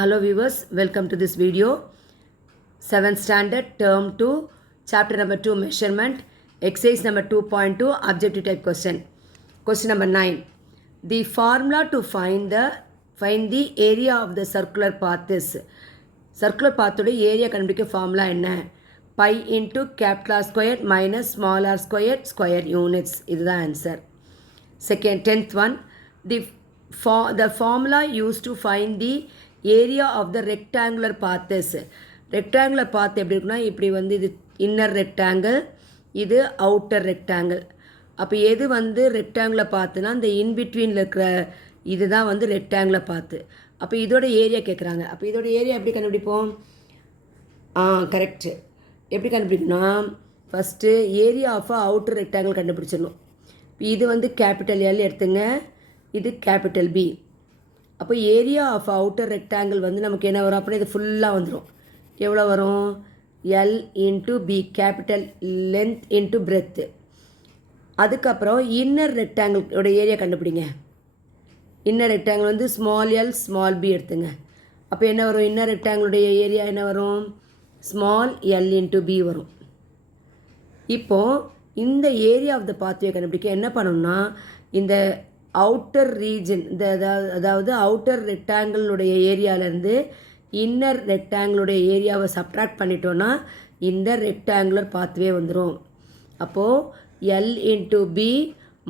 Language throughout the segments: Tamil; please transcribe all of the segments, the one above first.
Hello viewers, welcome to this video. 7th standard term 2 chapter number 2 measurement exercise number 2.2 objective type question. Question number 9. The formula to find the area of the circular path is circular path உடைய area கண்டுபிடிக்க formula என்ன? Pi into capital R squared minus small r squared square units. இதுதான் answer. Second 10th one. The formula used to find the area of the rectangular path is rectangular path எப்படி இருக்குன்னா இப்படி வந்து இது இன்னர் ரெக்டாங்கிள் இது அவுட்டர் ரெக்டாங்கிள். அப்போ எது வந்து ரெக்டாங்குலர் பாத்துனா இந்த இன்பிட்வீனில் இருக்கிற இதுதான் வந்து ரெக்டாங்குலர் பாத்து. அப்போ இதோட ஏரியா கேட்குறாங்க. அப்போ இதோட ஏரியா எப்படி கண்டுபிடிப்போம்? கரெக்டு. எப்படி கண்டுபிடிக்கணும்னா first area of outer rectangle கண்டுபிடிச்சிடணும். இது வந்து கேபிட்டல் எல் எடுத்துங்க, இது கேபிட்டல் பி. அப்போ ஏரியா ஆஃப் அவுட்டர் ரெக்டாங்கிள் வந்து நமக்கு என்ன வரும் அப்படின்னா இது ஃபுல்லாக வந்துடும். எவ்வளோ வரும்? L into B, capital length into breadth. அதுக்கப்புறம் இன்னர் ரெக்டாங்கிளோட ஏரியா கண்டுபிடிங்க. இன்னர் ரெக்டாங்கிள் வந்து ஸ்மால் எல் ஸ்மால் பி எடுத்துங்க. அப்போ என்ன வரும்? இன்னர் ரெக்டாங்கிளுடைய ஏரியா என்ன வரும்? ஸ்மால் எல் இன்ட்டு பி வரும். இப்போது இந்த ஏரியா ஆஃப் த பாத்வே கண்டுபிடிக்க என்ன பண்ணணும்னா இந்த அவுட்டர் ரீஜன் இந்த அதாவது அவுட்டர் ரெக்டாங்கிளுடைய ஏரியாவிலேருந்து இன்னர் ரெக்டாங்கிளுடைய ஏரியாவை சப்ட்ராக்ட் பண்ணிட்டோன்னா இந்த ரெக்டாங்குலர் பாத்வே வந்துடும். அப்போது L into B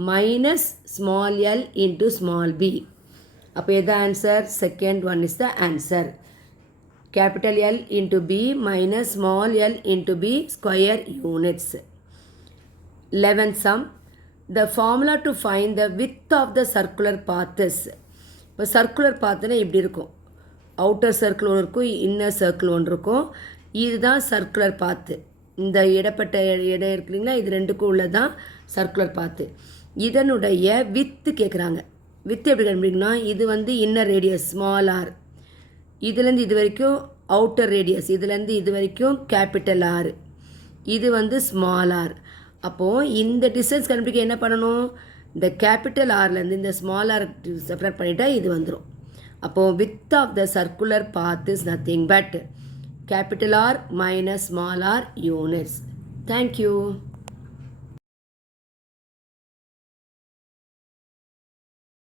minus small L into small B. அப்போ எது answer? Second one is the answer. Capital L into B minus small L into B square units. 11th sum. The formula to find the width of the circular path is. இப்போ சர்க்குலர் பாத்துனா இப்படி இருக்கும். அவுட்டர் சர்க்கிள் ஒன்று இருக்கும், இன்னர் சர்க்கிள் ஒன்று இருக்கும். இதுதான் சர்க்குலர் பாத்து. இந்த இடப்பட்ட இடம் இருக்குங்களா, இது ரெண்டுக்கும் உள்ளதான் சர்க்குலர் பாத்து. இதனுடைய வித்து கேட்குறாங்க. வித்து எப்படி கண்டுபிடிக்கணும்னா இது வந்து இன்னர் ரேடியஸ் ஸ்மால் ஆர், இதுலேருந்து இது வரைக்கும் அவுட்டர் ரேடியஸ், இதுலேருந்து இது வரைக்கும் கேபிட்டல் ஆர், இது வந்து ஸ்மால் ஆர். அப்போது இந்த டிஸ்டன்ஸ் கண்டுபிடிக்க என்ன பண்ணணும்? இந்த கேபிட்டல் ஆர்லேருந்து இந்த ஸ்மால் ஆர் செப்பரேட் பண்ணிட்டா இது வந்துடும். அப்போது width of the circular path is nothing but capital R minus small R units. Thank you.